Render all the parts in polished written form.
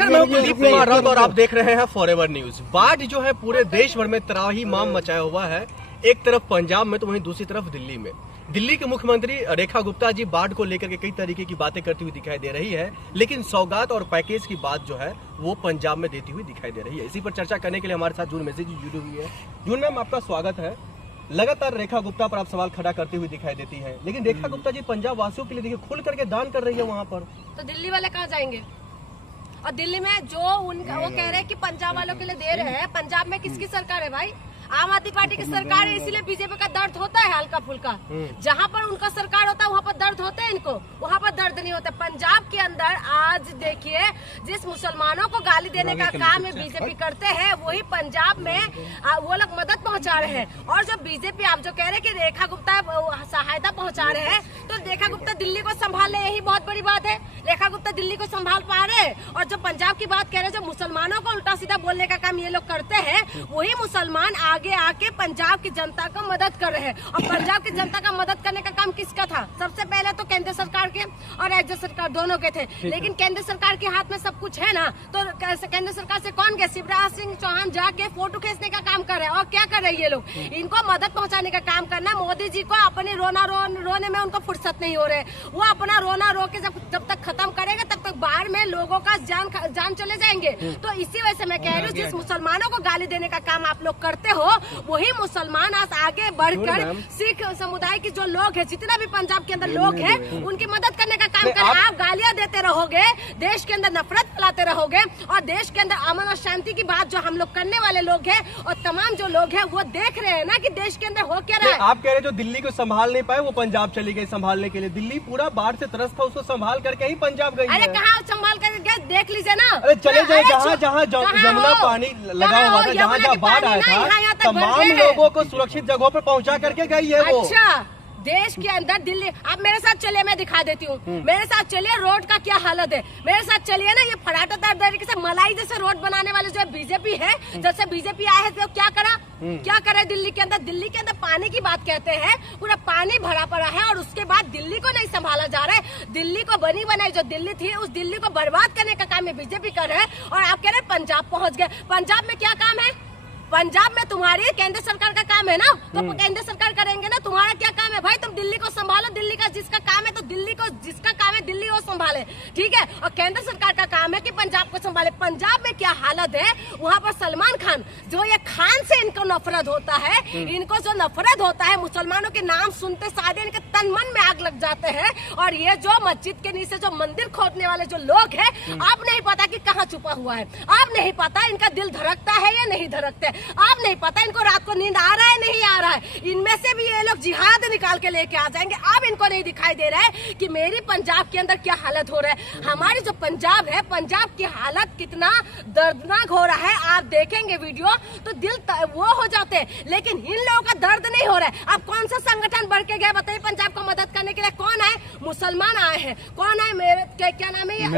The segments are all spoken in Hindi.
नमस्कार, मैं दिलीप कुमार राउत और आप देख रहे हैं फॉरएवर न्यूज। बाढ़ जो है पूरे देश भर में त्राहिमाम मचाया हुआ है। एक तरफ पंजाब में तो वहीं दूसरी तरफ दिल्ली में। दिल्ली के मुख्यमंत्री रेखा गुप्ता जी बाढ़ को लेकर के कई तरीके की बातें करती हुई दिखाई दे रही है, लेकिन सौगात और पैकेज की बात जो है वो पंजाब में देती हुई दिखाई दे रही है। इसी पर चर्चा करने के लिए हमारे साथ जून मैसेज जुड़ी हुई है। जून मैम, आपका स्वागत है। लगातार रेखा गुप्ता पर आप सवाल खड़ा करती हुई दिखाई देती है, लेकिन रेखा गुप्ता जी पंजाब वासियों के लिए देखिए खुल करके दान कर रही है वहाँ पर। तो दिल्ली वाले कहाँ जाएंगे? और दिल्ली में जो उनका वो कह रहे हैं कि पंजाब वालों के लिए दे रहे हैं। पंजाब में किसकी सरकार है भाई? आम आदमी पार्टी की सरकार है, इसीलिए बीजेपी का दर्द होता है हल्का फुल्का। जहाँ पर उनका सरकार होता है वहाँ पर दर्द होता है इनको, वहाँ पर दर्द नहीं होता। पंजाब के अंदर आज देखिए जिस मुसलमानों को गाली देने का काम है बीजेपी करते हैं, वही पंजाब में वो लोग मदद पहुँचा रहे हैं। और जो बीजेपी आप जो कह रहे हैं कि रेखा गुप्ता सहायता पहुँचा रहे हैं, तो रेखा गुप्ता दिल्ली को संभाल रहे, यही बहुत बड़ी बात है। रेखा गुप्ता दिल्ली को संभाल पा रहे हैं। और जो पंजाब की बात कह रहे हैं, जो मुसलमानों को उल्टा सीधा बोलने का काम ये लोग करते हैं, वही मुसलमान आगे आके पंजाब की जनता को मदद कर रहे हैं। और पंजाब की जनता का मदद करने का काम किसका था? सबसे पहले तो केंद्र सरकार के और राज्य सरकार दोनों के थे, लेकिन केंद्र सरकार के हाथ में सब कुछ है ना। तो केंद्र सरकार से कौन गया? शिवराज सिंह चौहान जाके फोटो खींचने का काम कर रहे हैं। और क्या कर रहे हैं ये लोग? इनको मदद पहुँचाने का काम करना। मोदी जी को अपनी रोने में उनको फुर्सत नहीं हो रहे। वो अपना रोना रो के जब तक खत्म करेगा तब तक बाहर में लोगों का जान चले जाएंगे। तो इसी वजह से मैं कह रही हूँ, जिस मुसलमानों को गाली देने का काम आप लोग करते हो, वही मुसलमान आज आगे बढ़कर सिख समुदाय के जो लोग हैं, जितना भी पंजाब के अंदर लोग हैं, उनकी मदद करने का काम करें। आप गालियां देते रहोगे, देश के अंदर नफरत फैलाते रहोगे, और देश के अंदर अमन और शांति की बात जो हम लोग करने वाले लोग हैं और तमाम जो लोग हैं वो देख रहे हैं ना कि देश के अंदर हो क्या रहा है। आप कह रहे जो दिल्ली को संभाल नहीं पाए वो पंजाब चली गई संभालने के लिए। दिल्ली पूरा बाढ़ से त्रस्त था, उसको संभाल करके ही पंजाब गई। अरे कहाँ संभाल कर गए? देख लीजिए ना। अरे चले जाए जहाँ जमुना पानी लगा हुआ था, जहाँ बाढ़ आया था, तमाम लोगों को सुरक्षित जगहों पर पहुंचा करके गई है वो। अच्छा, देश के अंदर दिल्ली, आप मेरे साथ चलिए, मैं दिखा देती हूँ। मेरे साथ चलिए, रोड का क्या हालत है। मेरे साथ चलिए ना, ये फटाटादार तरीके से मलाई जैसे रोड बनाने वाले जो बीजेपी है, जब से बीजेपी आया है तो क्या करा दिल्ली के अंदर? दिल्ली के अंदर पानी की बात कहते हैं, पूरा पानी भरा पड़ा है और उसके बाद दिल्ली को नहीं संभाला जा रहा है। दिल्ली को बनी बनाई जो दिल्ली थी, उस दिल्ली को बर्बाद करने का काम बीजेपी कर रहे हैं। और आप कह रहे हैं पंजाब पहुंच गए। पंजाब में क्या काम है? पंजाब में तुम्हारी केंद्र सरकार का काम है ना, तो केंद्र सरकार करेंगे ना। तुम्हारा क्या काम है भाई? तुम दिल्ली को संभालो। दिल्ली का जिसका काम है, तो दिल्ली को जिसका काम है दिल्ली वो संभाले, ठीक है। और केंद्र सरकार का काम है कि पंजाब को संभाले। पंजाब में क्या हालत है? वहाँ पर सलमान खान, जो ये खान से इनको नफरत होता है, इनको जो नफरत होता है, मुसलमानों के नाम सुनते सारे इनके तन मन में आग लग जाते हैं। और ये जो मस्जिद के नीचे जो मंदिर खोदने वाले जो लोग हैं, आप नहीं पता कि कहाँ छुपा हुआ है। आप नहीं पता इनका दिल धड़कता है या नहीं धड़कता है। आप नहीं पता इनको रात को नींद आ रहा है नहीं आ रहा है। इनमें से भी ये लोग जिहाद निकाल के लेके आ जाएंगे। अब इनको नहीं दिखाई दे रहा है कि मेरी पंजाब के अंदर क्या हालत हो रहा है। हमारी जो पंजाब है, पंजाब की हालत कितना दर्दनाक हो रहा है। आप देखेंगे वीडियो तो दिल वो हो जाते हैं, लेकिन इन लोगों का दर्द नहीं हो रहा है। अब कौन सा संगठन बढ़ के गया बताइए पंजाब को मदद करने के लिए? कौन आए? मुसलमान आए हैं। कौन आए? मेरे क्या नाम है?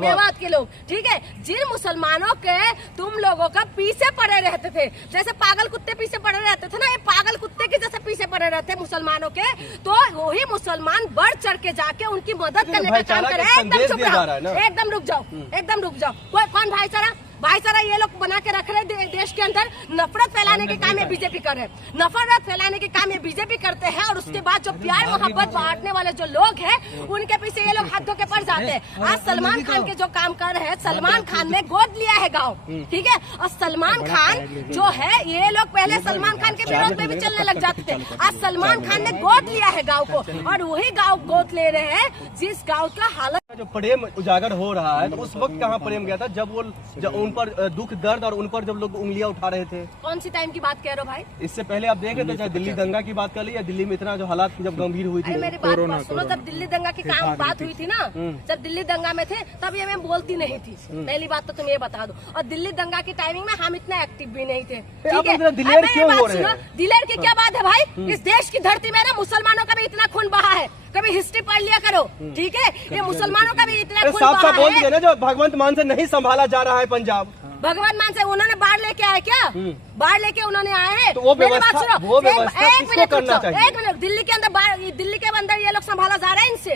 मेवात के लोग, ठीक है। जिन मुसलमानों के तुम लोगों का पीछे पड़े रहते थे, जैसे पागल कुत्ते पीछे पड़े रहते थे ना, ये पागल कुत्ते के जैसे पीछे पड़े रहते मुसलमानों के, तो वही मुसलमान बढ़ चढ़ के जाके उनकी मदद करने का काम करे। एकदम चुप रहो, एकदम रुक जाओ, एकदम रुक जाओ। कौन भाईचारा ये लोग बना के रख रहे देश के अंदर। नफरत फैलाने के काम ये बीजेपी कर रहे हैं। नफरत फैलाने के काम ये बीजेपी करते हैं। और उसके बाद जो प्यार मोहब्बत बांटने वाले जो लोग हैं, उनके पीछे ये लोग हाथ धो के पड़ जाते हैं। आज सलमान खान के जो काम कर रहे हैं, सलमान खान ने गोद लिया है गाँव, ठीक है। और सलमान खान जो है, ये लोग पहले सलमान खान के विरोध में भी चलने लग जाते थे। आज सलमान खान ने गोद लिया है गाँव को, और वही गाँव गोद ले रहे हैं जिस गाँव का हालत जो प्रेम उजागर हो रहा है। तो उस वक्त कहाँ प्रेम गया था जब उन पर दुख दर्द और उन पर जब लोग उंगलियां उठा रहे थे? कौन सी टाइम की बात कह रहे हो भाई? इससे पहले आप देख रहे थे, चाहे दिल्ली दंगा की बात कर ली या दिल्ली में इतना जो हालात जब गंभीर हुई थी। मेरी बात सुनो, जब दिल्ली दंगा की बात हुई थी ना, जब दिल्ली दंगा में थे तब ये मैं बोलती नहीं थी। पहली बात तो तुम ये बता दो। और दिल्ली दंगा की टाइमिंग में हम इतना एक्टिव भी नहीं थे, ठीक है। दिलेर क्यों हो रहे हैं? दिलेर की क्या बात है भाई? इस देश की धरती में ना मुसलमानों का भी इतना खून बहा है। कभी हिस्ट्री पढ़ लिया करो, ठीक है। ये मुसलमानों का भी इतना खून बहा है। बोल दिया ना, जो भगवंत मान से नहीं संभाला जा रहा है पंजाब। भगवान मान से उन्होंने बाढ़ लेके आए क्या? बाढ़ लेके उन्होंने आए हैं। तो वो व्यवस्था किसको करना चाहिए? एक मिनट, दिल्ली के अंदर ये लोग संभाला जा रहा है इनसे,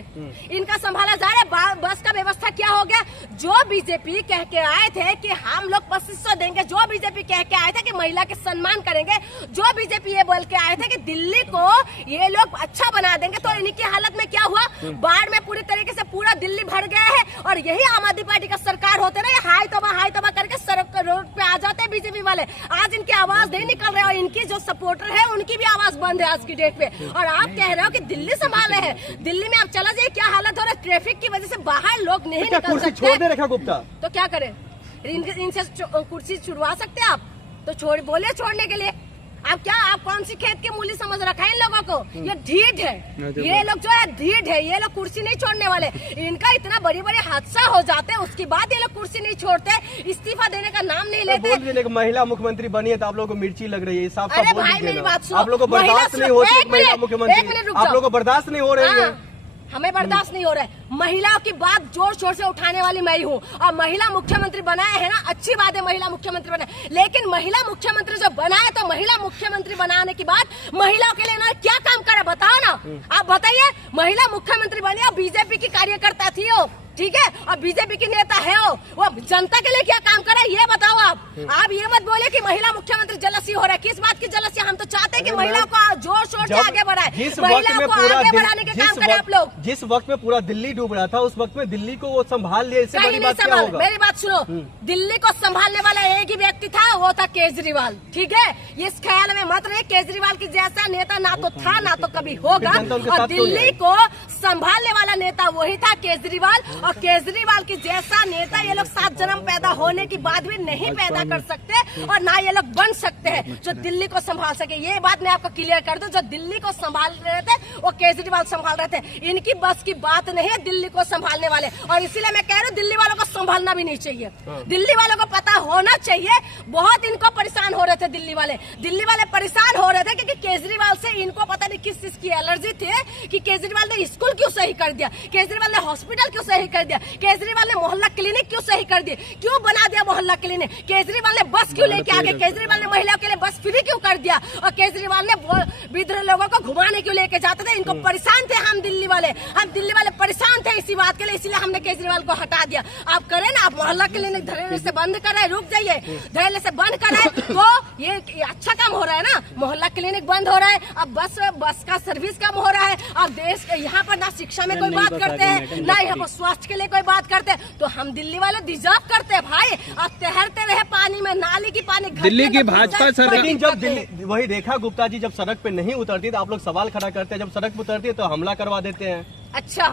इनका संभाला जा रहा है। बस का व्यवस्था क्या हो गया? जो बीजेपी कह के आए थे कि हम लोग 2500 देंगे, जो बीजेपी कह के आए थे कि महिला के सम्मान करेंगे, जो बीजेपी ये बोल के आए थे कि दिल्ली को ये लोग अच्छा बना देंगे, तो इनकी हालत में क्या हुआ? बाढ़ में पूरी तरीके से पूरा दिल्ली भर गया है। और यही आम आदमी पार्टी का सरकार होते ना, हाय तोबा करके सड़क रोड पे आ जाते हैं बीजेपी वाले। आज इनकी आवाज नहीं निकल रहे और इनकी जो सपोर्टर है उनकी भी आवाज बंद है आज की डेट पे। और आप कह रहे हो कि दिल्ली संभाले हैं। दिल्ली में आप चला जाइए, क्या हालत हो रहा है। ट्रैफिक की वजह से बाहर लोग नहीं निकल सकते। छोड़ दे रेखा गुप्ता, तो क्या करें? इनसे कुर्सी छुड़वा सकते हैं आप? तो बोले छोड़ने के लिए। आप कौन सी खेत की मूली समझ रखा है इन लोगों को? ये ढीठ है, ये लोग जो है ढीठ है। ये लोग कुर्सी नहीं छोड़ने वाले। इनका इतना बड़ी हादसा हो जाते हैं, उसके बाद ये लोग कुर्सी नहीं छोड़ते, इस्तीफा देने का नाम नहीं लेते। महिला मुख्यमंत्री बनी है तो आप लोगों को मिर्ची लग रही है। अरे भाई मेरी बात सुनो, आप लोगों को बर्दाश्त नहीं हो रही है महिला मुख्यमंत्री, आप लोगों को बर्दाश्त नहीं हो रही है। हमें बर्दाश्त नहीं हो रहा है। महिलाओं की बात जोर शोर से उठाने वाली मैं ही हूँ। और महिला मुख्यमंत्री बनाया है ना, अच्छी बात है महिला मुख्यमंत्री बनाए, लेकिन महिला मुख्यमंत्री जो बनाए तो महिला मुख्यमंत्री बनाने के बाद महिलाओं के लिए इन्होंने क्या काम करा बताओ ना। आप बताइए, महिला मुख्यमंत्री बनी और बीजेपी की कार्यकर्ता थी वो, ठीक है, और बीजेपी की नेता है वो जनता के लिए क्या काम करे ये बताओ। आप ये मत बोले कि महिला मुख्यमंत्री जलसी हो रहा है। किस बात की जलसी? हम तो चाहते हैं कि महिलाओं को जोर शोर से आगे बढ़ाए, महिलाओं को आगे बढ़ाने के काम करें आप लोग। जिस वक्त में पूरा दिल्ली डूब रहा था उस वक्त में दिल्ली को वो संभाल लिया, इससे बड़ी बात क्या होगा? मेरी बात सुनो, दिल्ली को संभालने वाला एक ही व्यक्ति था, वो था केजरीवाल, ठीक है। इस ख्याल में मत रहे केजरीवाल की जैसा नेता ना तो था ना तो कभी होगा। और दिल्ली को संभालने वाला नेता वही था केजरीवाल। और केजरीवाल की जैसा नेता ये लोग 7 जन्म पैदा होने के बाद भी नहीं पैदा कर सकते और ना ये लोग बन सकते हैं जो दिल्ली को संभाल सके। ये बात मैं आपको क्लियर कर दूं, जो दिल्ली को संभाल रहे थे वो केजरीवाल संभाल रहे थे। इनकी बस की बात नहीं है दिल्ली को संभालने वाले। और इसीलिए मैं कह रही हूँ दिल्ली वालों को संभालना भी नहीं चाहिए। दिल्ली वालों को पता होना चाहिए, बहुत इनको परेशान हो रहे थे दिल्ली वाले परेशान हो रहे थे क्योंकि केजरीवाल से इनको पता नहीं किस चीज की एलर्जी थी कि केजरीवाल ने स्कूल क्यों सही कर दिया, केजरीवाल ने हॉस्पिटल क्यों सही कर दिया, केजरीवाल ने मोहल्ला क्लिनिक क्यों सही कर दिए, क्यों बना दिया मोहल्ला क्लिनिक, केजरीवाल ने बस क्यों लेके आ गए, केजरीवाल ने महिलाओं के लिए बस फ्री क्यों कर दिया, और केजरीवाल ने वृद्ध लोगों को घुमाने क्यों लेके जाते थे। इनको परेशान थे हम दिल्ली वाले परेशान थे इसी बात के लिए, इसलिए हमने केजरीवाल को हटा दिया। आप करें ना, आप मोहल्ला क्लिनिक धरने से बंद करें, रुक जाइए, धरने से बंद करें तो ये अच्छा काम हो रहा है ना। मोहल्ला क्लिनिक बंद हो रहा है, अब बस का सर्विस कम हो रहा है। अब देश यहाँ पर ना शिक्षा में कोई बात करते हैं ना यहाँ पर स्वास्थ्य के लिए कोई बात करते हैं। तो हम दिल्ली वाले डिजर्व करते हैं भाई। अब तैरते रहे पानी में, नाली की पानी दिल्ली की भाजपा सरकार। लेकिन जब दिल्ली वही रेखा गुप्ता जी जब सड़क पे नहीं उतरती तो आप लोग सवाल खड़ा करते हैं, जब सड़क पे उतरती है तो हमला करवा देते हैं। अच्छा,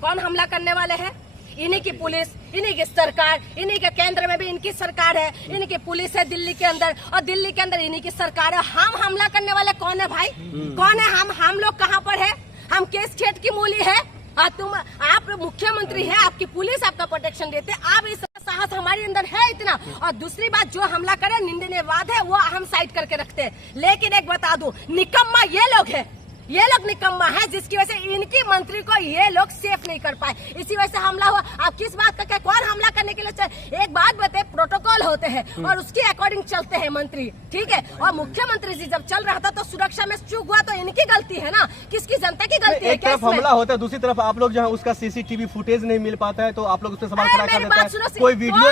कौन हमला करने वाले हैं? इन्हीं की पुलिस, इन्हीं की सरकार, इन्हीं के केंद्र में भी इनकी सरकार है, इन्हीं की पुलिस है दिल्ली के अंदर, और दिल्ली के अंदर इन्हीं की सरकार है। हम हमला करने वाले कौन है भाई? कौन है? हम लोग कहाँ पर है? हम किस खेत की मूली है? आप मुख्यमंत्री है, आपकी पुलिस आपका प्रोटेक्शन देते, आप इस साहस हमारे अंदर है इतना। और दूसरी बात, जो हमला करे निंदनीय बात है, वो हम साइड करके रखते हैं। लेकिन एक बता दूं, निकम्मा ये लोग है, ये लोग निकम्मा है, जिसकी वजह से इनकी मंत्री को ये लोग सेफ नहीं कर पाए, इसी वजह से हमला हुआ। आप किस बात का, कौन हमला करने के लिए चाहिए? एक बात बताए, प्रोटोकॉल होते हैं और उसके अकॉर्डिंग चलते हैं मंत्री, ठीक है। और मुख्यमंत्री जी जब चल रहा था तो सुरक्षा में चूक हुआ, तो इनकी गलती है ना, किसकी? जनता की गलती है। एक तरफ हमला होता है, दूसरी तरफ आप लोग जो है उसका सीसीटीवी फुटेज नहीं मिल पाता है तो आप लोग उस पर सवाल खड़ा कर देते हैं। कोई वीडियो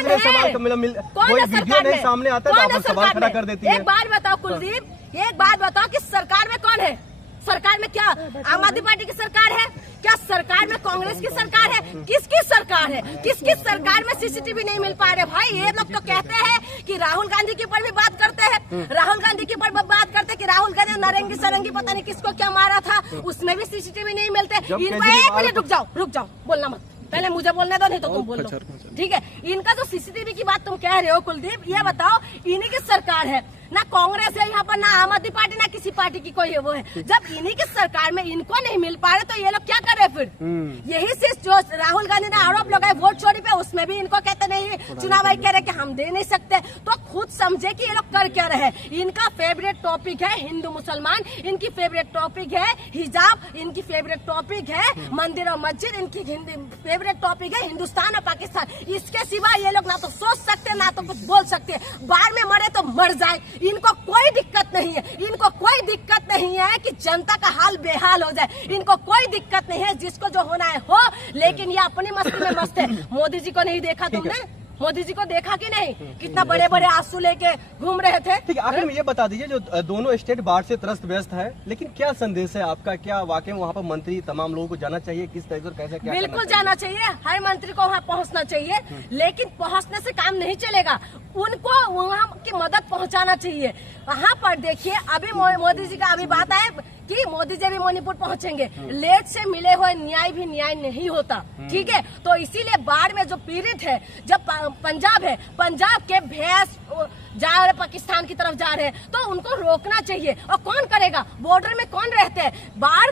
नहीं सामने आता है तो आप लोग सवाल खड़ा कर देती है। एक बात बताओ कुलदीप, एक बात बताओ कि सरकार में कौन है? सरकार में क्या आम आदमी पार्टी की सरकार है? क्या सरकार में कांग्रेस की सरकार है? किसकी सरकार है? किसकी सरकार में सीसीटीवी नहीं मिल पा रहे भाई? ये लोग तो कहते हैं कि राहुल गांधी के ऊपर भी बात करते हैं, राहुल गांधी के ऊपर बात करते हैं कि राहुल गांधी नारंगी सरंगी पता नहीं किसको क्या मारा था, उसमें भी सीसीटीवी नहीं मिलते। इनको 1 मिनट रुक जाओ, बोलना मत, पहले मुझे बोलने दो, नहीं तो तुम बोल लो, ठीक है। इनका जो सीसीटीवी की बात तुम कह रहे हो कुलदीप, ये बताओ इन्हीं की सरकार है ना, कांग्रेस है यहाँ पर, ना आम आदमी पार्टी, ना किसी पार्टी की कोई है वो है। जब इन्हीं की सरकार में इनको नहीं मिल पा रहे तो ये लोग क्या कर रहे फिर? यही से जो राहुल गांधी ने आरोप लगाए वोट चोरी पे, उसमें भी इनको कहते नहीं, चुनाव आयोग कह रहे कि हम दे नहीं सकते। तो खुद समझे कि ये लोग कर क्या रहे। इनका फेवरेट टॉपिक है हिंदू मुसलमान, इनकी फेवरेट टॉपिक है हिजाब, इनकी फेवरेट टॉपिक है मंदिर और मस्जिद, इनकी फेवरेट टॉपिक है हिंदुस्तान और पाकिस्तान। इसके सिवा ये लोग ना तो सोच सकते ना तो कुछ बोल सकते। बाढ़ में मरे तो मर जाए, इनको कोई दिक्कत नहीं है, इनको कोई दिक्कत नहीं है कि जनता का हाल बेहाल हो जाए, इनको कोई दिक्कत नहीं है, जिसको जो होना है हो, लेकिन ये अपनी मस्ती में मस्त है। मोदी जी को नहीं देखा तुमने? मोदी जी को देखा कि नहीं? कितना बड़े बड़े आंसू लेके घूम रहे थे। ठीक है, आखिर में ये बता दीजिए, जो दोनों स्टेट बाढ़ से त्रस्त व्यस्त है, लेकिन क्या संदेश है आपका? क्या वाकई में वहाँ पर मंत्री तमाम लोगों को जाना चाहिए? किस तरह से कैसे क्या बिल्कुल जाना चाहिए, हर मंत्री को वहाँ पहुँचना चाहिए, लेकिन पहुँचने से काम नहीं चलेगा, उनको वहाँ की मदद पहुँचाना चाहिए। वहाँ पर देखिए, अभी मोदी जी का अभी बात है कि मोदी जी भी मणिपुर पहुँचेंगे, लेट से मिले हुए न्याय भी न्याय नहीं होता, ठीक है? तो इसीलिए बाढ़ में जो पीड़ित है, जब पंजाब है, पंजाब के भैंस जा रहे पाकिस्तान की तरफ जा रहे हैं, तो उनको रोकना चाहिए। और कौन करेगा? बॉर्डर में कौन रहते हैं? बाढ़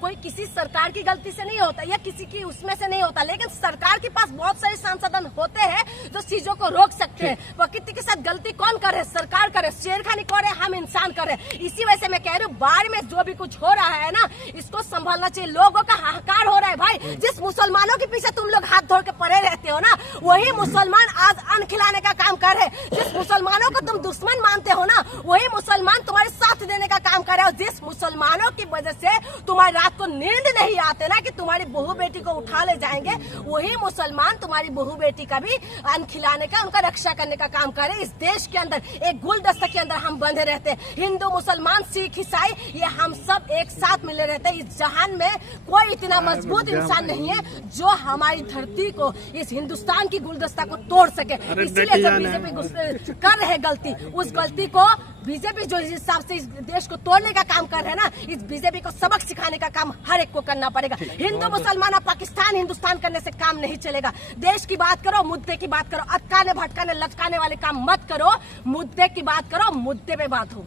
कोई किसी सरकार की गलती से नहीं होता या किसी की उसमें से नहीं होता, लेकिन सरकार के पास बहुत सारे संसाधन होते हैं जो चीजों को रोक सकते हैं। प्रकृति के साथ गलती कौन करे? सरकार करे, शेरखानी करे, हम इंसान करे। इसी वजह से मैं कह रही हूँ, बाढ़ में जो भी कुछ हो रहा है ना, इसको संभालना चाहिए। लोगों का हाहाकार हो रहा है भाई, जिस मुसलमानों के पीछे तुम लोग हाथ धोड़ के पड़े रहते हो ना, वही मुसलमान आज अन्न खिलाने का काम कर रहे। जिस मुसलमानों को तुम दुश्मन मानते हो ना, वही मुसलमान तुम्हारे साथ देने का काम कर रहे हो। जिस मुसलमानों की वजह से तुम्हारी रात को नींद नहीं आते ना कि तुम्हारी बहू बेटी को उठा ले जाएंगे, वही मुसलमान तुम्हारी बहू बेटी का भी अन्न खिलाने का, उनका रक्षा करने का काम कर रहे। इस देश के अंदर एक गुलदस्ता के अंदर हम बंधे रहते हैं, हिंदू मुसलमान सिख ईसाई, ये हम सब एक साथ मिले रहते हैं। इस जहान में कोई इतना मजबूत इंसान नहीं है जो हमारी धरती को, इस हिंदुस्तान की गुलदस्ता को तोड़ सके। इसीलिए जब बीजेपी कर रहे गलती, उस गलती को बीजेपी जो इस हिसाब से इस देश को तोड़ने का काम कर रहे हैं ना, इस बीजेपी को सबक सिखाने का काम हर एक को करना पड़ेगा। हिंदू मुसलमान और पाकिस्तान हिंदुस्तान करने से काम नहीं चलेगा। देश की बात करो, मुद्दे की बात करो, अटकाने भटकाने लटकाने वाले काम मत करो, मुद्दे की बात करो, मुद्दे पे बात हो।